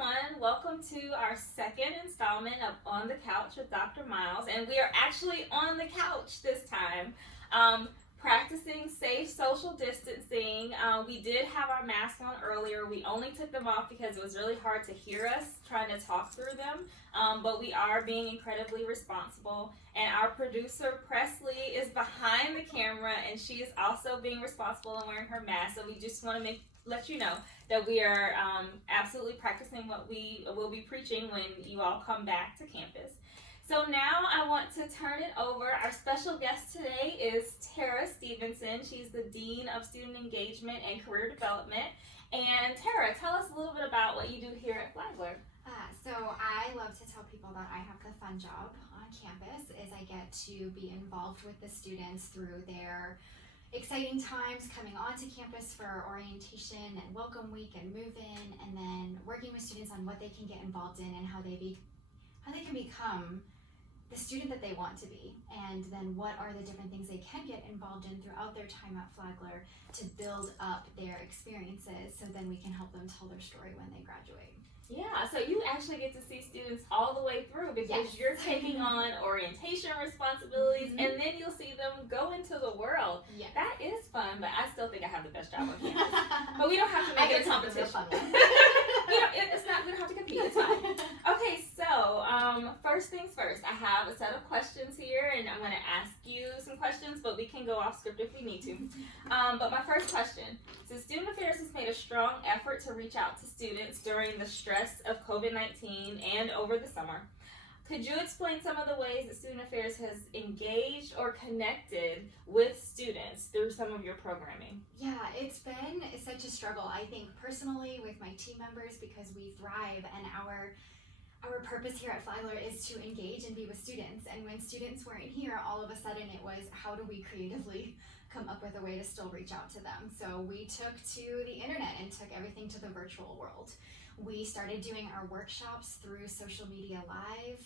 everyone. Welcome to our second installment of On the Couch with Dr. Miles. And we are actually on the couch this time, practicing safe social distancing. We did have our masks on earlier. We only took them off because it was really hard to hear us trying to talk through them. But we are being incredibly responsible. And our producer, Presley, is behind the camera, and she is also being responsible and wearing her mask. So we just want to let you know that we are absolutely practicing what we will be preaching when you all come back to campus. So now I want to turn it over. Our special guest today is Tara Stevenson. She's the Dean of Student Engagement and Career Development. And Tara, tell us a little bit about what you do here at Flagler. So I love to tell people that I have the fun job on campus is I get to be involved with the students through their exciting times coming onto campus for orientation and welcome week and move-in, and then working with students on what they can get involved in and how they can become the student that they want to be, and then what are the different things they can get involved in throughout their time at Flagler to build up their experiences so then we can help them tell their story when they graduate. Yeah, so you actually get to see students all the way through because you're taking on orientation responsibilities, and then you'll see them go into the world. Yes. That is fun, but I still think I have the best job on campus. But we don't have to make it a competition. We don't have to compete. It's fine. Okay, so first things first. I have a set of questions here, and I'm going to ask you some questions, but we can go off script if we need to. But my first question: so Student Affairs has made a strong effort to reach out to students during the stress of COVID-19 and over the summer. Could you explain some of the ways that Student Affairs has engaged or connected with students through some of your programming? Yeah, it's been such a struggle, I think, personally with my team members, because we thrive, and our purpose here at Flagler is to engage and be with students. And when students weren't here, all of a sudden it was, how do we creatively come up with a way to still reach out to them? So we took to the internet and took everything to the virtual world. We started doing our workshops through social media live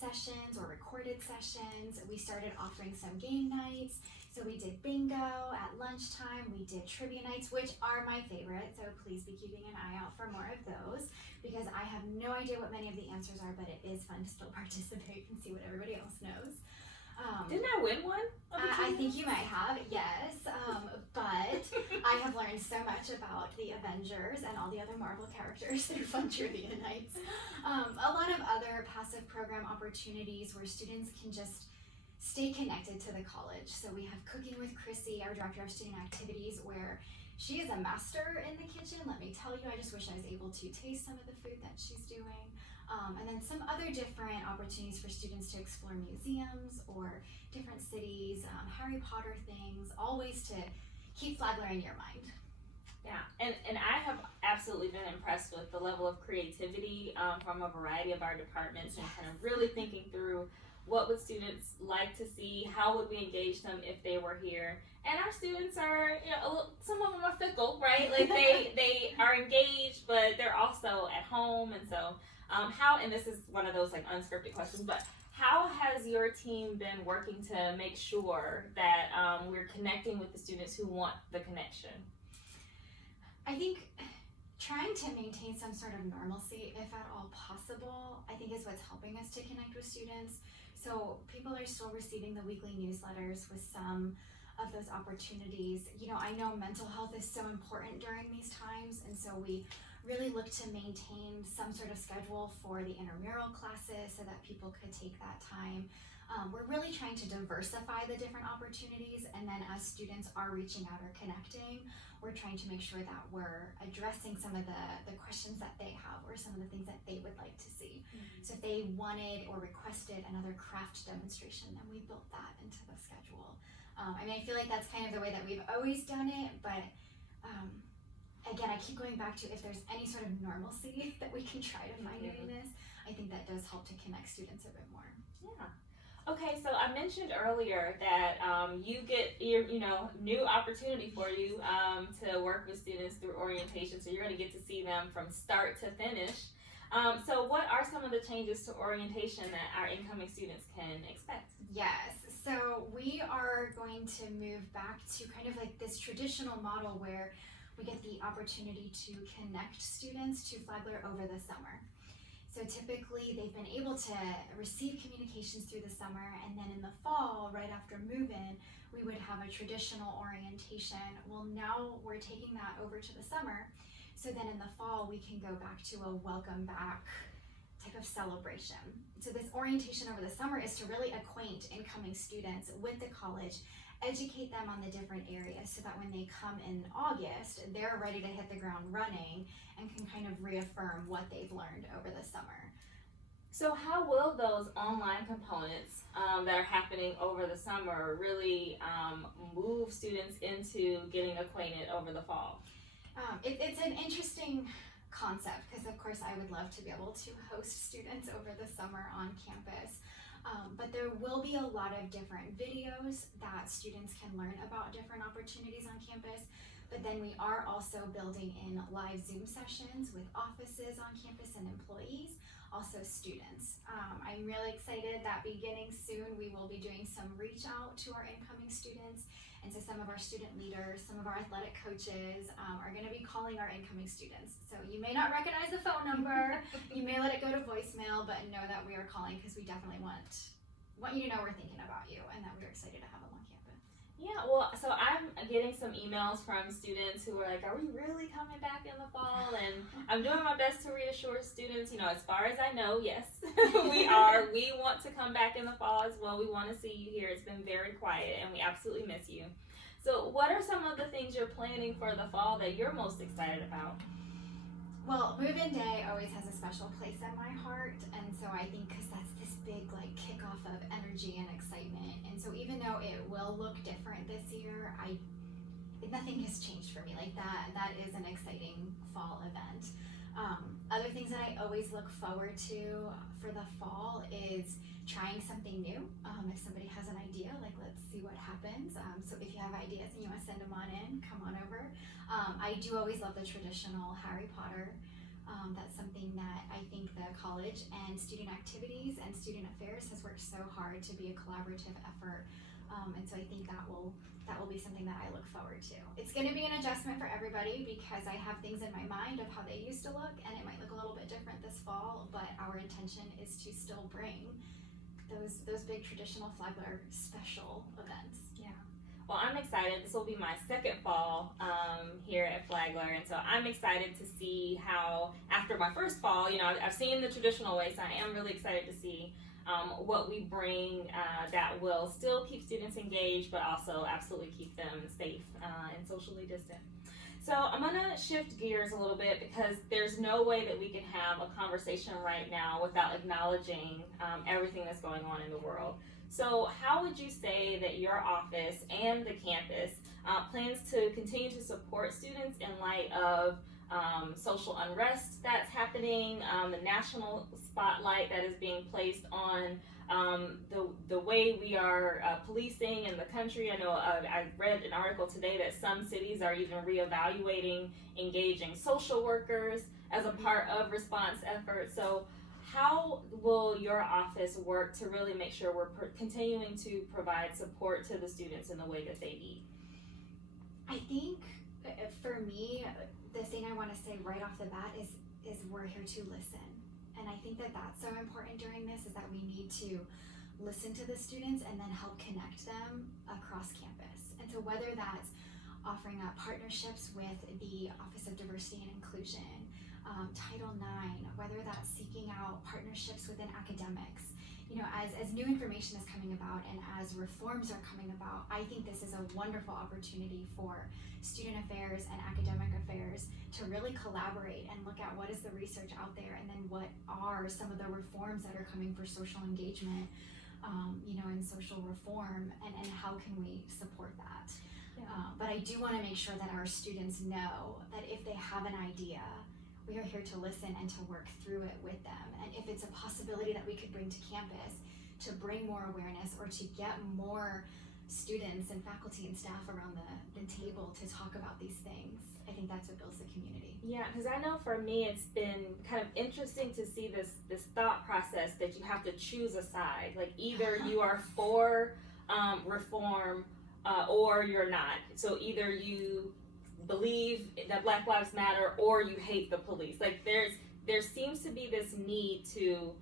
sessions or recorded sessions. We started offering some game nights. So we did bingo at lunchtime. We did trivia nights, which are my favorite. So please be keeping an eye out for more of those, because I have no idea what many of the answers are, but it is fun to still participate and see what everybody else knows. Didn't I win one? I think you might have, yes. But I have learned so much about the Avengers and all the other Marvel characters through fun trivia nights. A lot of other passive program opportunities where students can just stay connected to the college. So we have Cooking with Chrissy, our Director of Student Activities, where she is a master in the kitchen. Let me tell you, I just wish I was able to taste some of the food that she's doing. And then some other different opportunities for students to explore museums or different cities, Harry Potter things, all ways to keep Flagler in your mind. Yeah, and I have absolutely been impressed with the level of creativity from a variety of our departments, and kind of really thinking through what would students like to see, how would we engage them if they were here. And our students are, some of them are fickle, right? Like they are engaged, but they're also at home, and so and this is one of those like unscripted questions, but how has your team been working to make sure that we're connecting with the students who want the connection? I think trying to maintain some sort of normalcy, if at all possible, I think is what's helping us to connect with students. So people are still receiving the weekly newsletters with some of those opportunities. I know mental health is so important during these times, and so we really look to maintain some sort of schedule for the intramural classes so that people could take that time. We're really trying to diversify the different opportunities, and then as students are reaching out or connecting, we're trying to make sure that we're addressing some of the questions that they have or some of the things that they would like to see. So if they wanted or requested another craft demonstration, then we built that into the schedule. I feel like that's kind of the way that we've always done it, but again, I keep going back to if there's any sort of normalcy that we can try to find in this, I think that does help to connect students a bit more. Yeah. Okay, so I mentioned earlier that you get your, new opportunity for you to work with students through orientation. So you're going to get to see them from start to finish. So what are some of the changes to orientation that our incoming students can expect? Yes, so we are going to move back to kind of like this traditional model where we get the opportunity to connect students to Flagler over the summer. So typically they've been able to receive communications through the summer, and then in the fall, right after move-in, we would have a traditional orientation. Well, now we're taking that over to the summer, so then in the fall we can go back to a welcome back type of celebration. So this orientation over the summer is to really acquaint incoming students with the college, educate them on the different areas so that when they come in August, they're ready to hit the ground running and can kind of reaffirm what they've learned over the summer. So how will those online components that are happening over the summer really move students into getting acquainted over the fall? It's an interesting concept, because of course I would love to be able to host students over the summer on campus, but there will be a lot of different videos that students can learn about different opportunities on campus. But then we are also building in live Zoom sessions with offices on campus and employees, also students. I'm really excited that beginning soon we will be doing some reach out to our incoming students, and so some of our student leaders, some of our athletic coaches are going to be calling our incoming students. So you may not recognize the phone number, you may let it go to voicemail, but know that we are calling because we definitely want you to know we're thinking about you and that we're excited to have them on campus. Yeah, well, so I'm getting some emails from students who are like, are we really coming back in the fall? And I'm doing my best to reassure students, as far as I know, yes, we are. We want to come back in the fall as well. We want to see you here. It's been very quiet and we absolutely miss you. So what are some of the things you're planning for the fall that you're most excited about? Well, move-in day always has a special place in my heart, and so I think because that's this big kickoff of energy and excitement, and so even though it will look different this year, nothing has changed for me. That is an exciting fall event. Other things that I always look forward to for the fall is trying something new. If somebody has an idea, let's see what happens. So if you have ideas and you want to send them on in, come on over. I do always love the traditional Harry Potter. That's something that I think the college and student activities and student affairs has worked so hard to be a collaborative effort. And so I think that will be something that I look forward to. It's going to be an adjustment for everybody because I have things in my mind of how they used to look, and it might look a little bit different this fall, but our intention is to still bring those big traditional Flagler special events. Yeah. Well, I'm excited. This will be my second fall here at Flagler, and so I'm excited to see how, after my first fall, I've seen the traditional way, so I am really excited to see what we bring that will still keep students engaged, but also absolutely keep them safe and socially distant. So I'm gonna shift gears a little bit because there's no way that we can have a conversation right now without acknowledging everything that's going on in the world. So how would you say that your office and the campus plans to continue to support students in light of social unrest that's happening, the national spotlight that is being placed on the way we are policing in the country? I know I read an article today that some cities are even reevaluating engaging social workers as a part of response efforts. So how will your office work to really make sure we're continuing to provide support to the students in the way that they need? I think for me, the thing I want to say right off the bat is we're here to listen. And I think that that's so important during this, is that we need to listen to the students and then help connect them across campus. And so whether that's offering up partnerships with the Office of Diversity and Inclusion, Title IX, whether that's seeking out partnerships within academics, as new information is coming about and as reforms are coming about, I think this is a wonderful opportunity for student affairs and academic affairs to really collaborate and look at what is the research out there, and then what are some of the reforms that are coming for social engagement, and social reform, and how can we support that. Yeah. But I do want to make sure that our students know that if they have an idea, we are here to listen and to work through it with them. And if it's a possibility that we could bring to campus to bring more awareness or to get more students and faculty and staff around the table to talk about these things, I think that's what builds the community. Yeah, because I know for me it's been kind of interesting to see this thought process that you have to choose a side. Like either you are for reform or you're not. So either you believe that Black Lives Matter or you hate the police. Like there seems to be this need to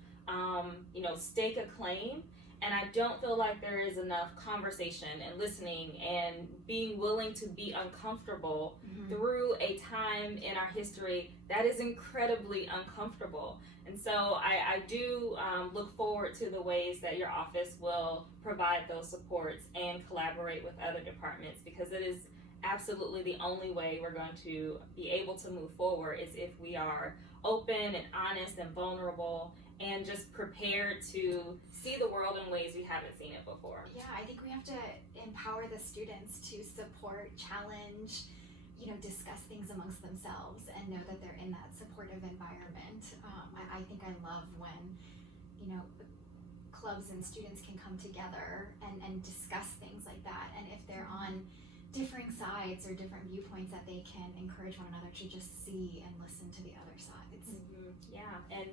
stake a claim, and I don't feel like there is enough conversation and listening and being willing to be uncomfortable through a time in our history that is incredibly uncomfortable. And so I do look forward to the ways that your office will provide those supports and collaborate with other departments, because it is absolutely the only way we're going to be able to move forward is if we are open and honest and vulnerable and just prepared to see the world in ways we haven't seen it before. Yeah, I think we have to empower the students to support, challenge, discuss things amongst themselves and know that they're in that supportive environment. I think I love when, clubs and students can come together and discuss things like that. And if they're on differing sides or different viewpoints, that they can encourage one another to just see and listen to the other sides. Yeah, and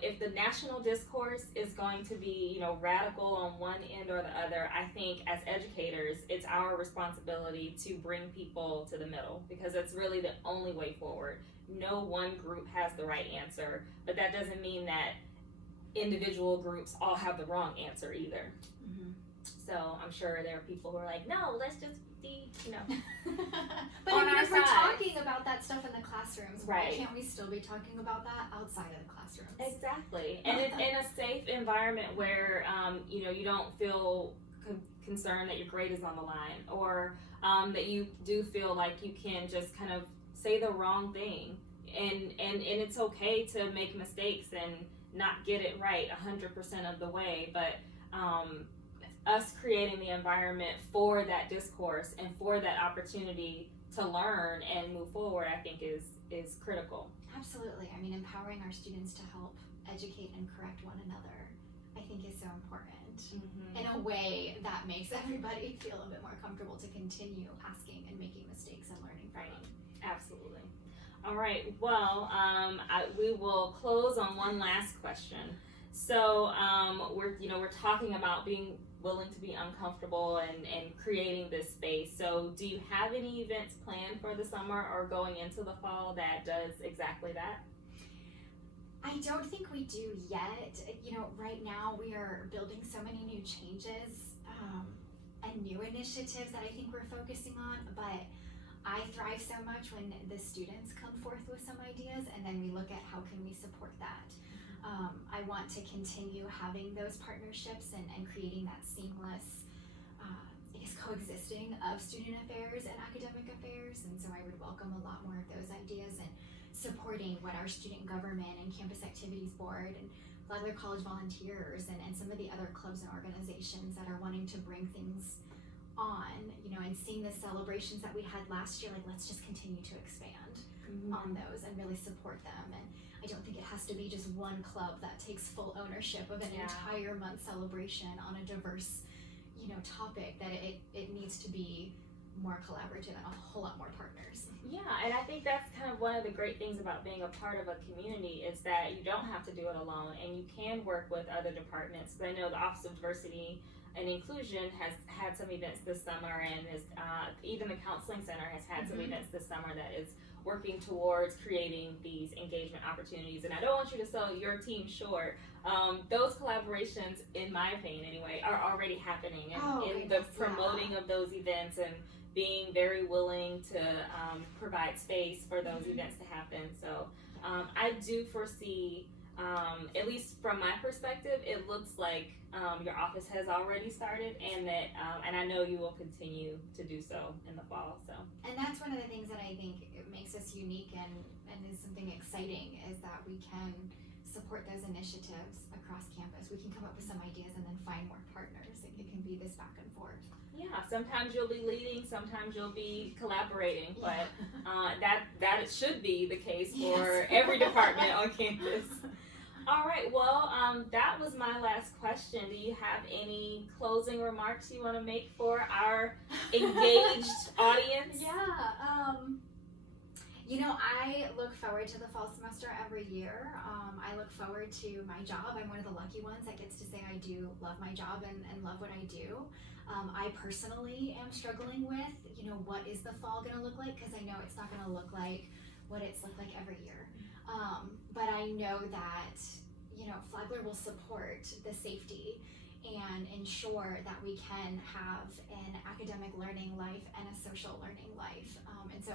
if the national discourse is going to be, radical on one end or the other, I think as educators, it's our responsibility to bring people to the middle, because it's really the only way forward. No one group has the right answer, but that doesn't mean that individual groups all have the wrong answer either. So I'm sure there are people who are like, no, let's just be, But on our if we're side. talking about that stuff in the classrooms, Right. why can't we still be talking about that outside of the classrooms? Exactly, and it's in a safe environment where you don't feel concerned that your grade is on the line, or that you do feel like you can just kind of say the wrong thing, and it's okay to make mistakes and not get it right 100% of the way, but us creating the environment for that discourse and for that opportunity to learn and move forward, I think is critical. Absolutely. I mean, empowering our students to help educate and correct one another, I think, is so important in a way that makes everybody feel a bit more comfortable to continue asking and making mistakes and learning from them. Absolutely. All right. Well, we will close on one last question. So we're talking about being willing to be uncomfortable and creating this space. So do you have any events planned for the summer or going into the fall that does exactly that? I don't think we do yet. Right now we are building so many new changes and new initiatives that I think we're focusing on, but I thrive so much when the students come forth with some ideas and then we look at how can we support that. I want to continue having those partnerships and creating that seamless, coexisting of student affairs and academic affairs, and so I would welcome a lot more of those ideas and supporting what our student government and campus activities board and Flagler College volunteers and some of the other clubs and organizations that are wanting to bring things on, and seeing the celebrations that we had last year, like let's just continue to expand on those and really support them. And I don't think it has to be just one club that takes full ownership of an entire month celebration on a diverse, topic, that it needs to be more collaborative and a whole lot more partners. Yeah, and I think that's kind of one of the great things about being a part of a community is that you don't have to do it alone, and you can work with other departments. I know the Office of Diversity and Inclusion has had some events this summer, and even the Counseling Center has had some events this summer that is working towards creating these engagement opportunities. And I don't want you to sell your team short. Those collaborations, in my opinion anyway, are already happening in the promoting of those events and being very willing to provide space for those events to happen. So I do foresee, at least from my perspective, it looks like your office has already started, and that and I know you will continue to do so in the fall. So, and that's one of the things that I think it makes us unique and is something exciting, is that we can support those initiatives across campus. We can come up with some ideas and then find more partners. It can be this back and forth. Yeah, sometimes you'll be leading, sometimes you'll be collaborating, but that it should be the case for every department on campus. All right, well, that was my last question. Do you have any closing remarks you want to make for our engaged audience? You know, I look forward to the fall semester every year. I look forward to my job. I'm one of the lucky ones that gets to say I do love my job and love what I do. I personally am struggling with, you know, what is the fall going to look like? Because I know it's not going to look like what it's looked like every year. But I know that, you know, Flagler will support the safety and ensure that we can have an academic learning life and a social learning life. And so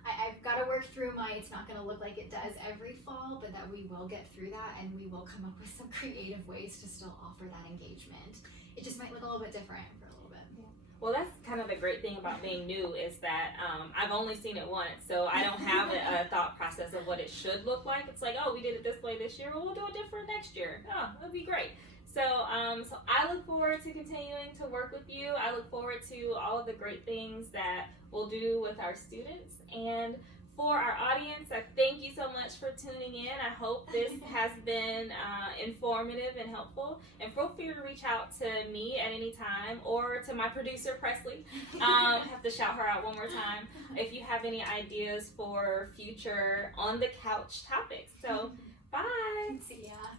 I've got to work through it's not going to look like it does every fall, but that we will get through that and we will come up with some creative ways to still offer that engagement. It just might look a little bit different for a little bit. Well, that's kind of the great thing about being new is that I've only seen it once, so I don't have a thought process of what it should look like. It's like, oh, we did it this way this year, well, we'll do it different next year. Oh, that'd be great. So I look forward to continuing to work with you. I look forward to all of the great things that we'll do with our students. And for our audience, I thank you so much for tuning in. I hope this has been informative and helpful. And feel free to reach out to me at any time or to my producer, Presley. I have to shout her out one more time if you have any ideas for future On the Couch topics. So, bye. See ya.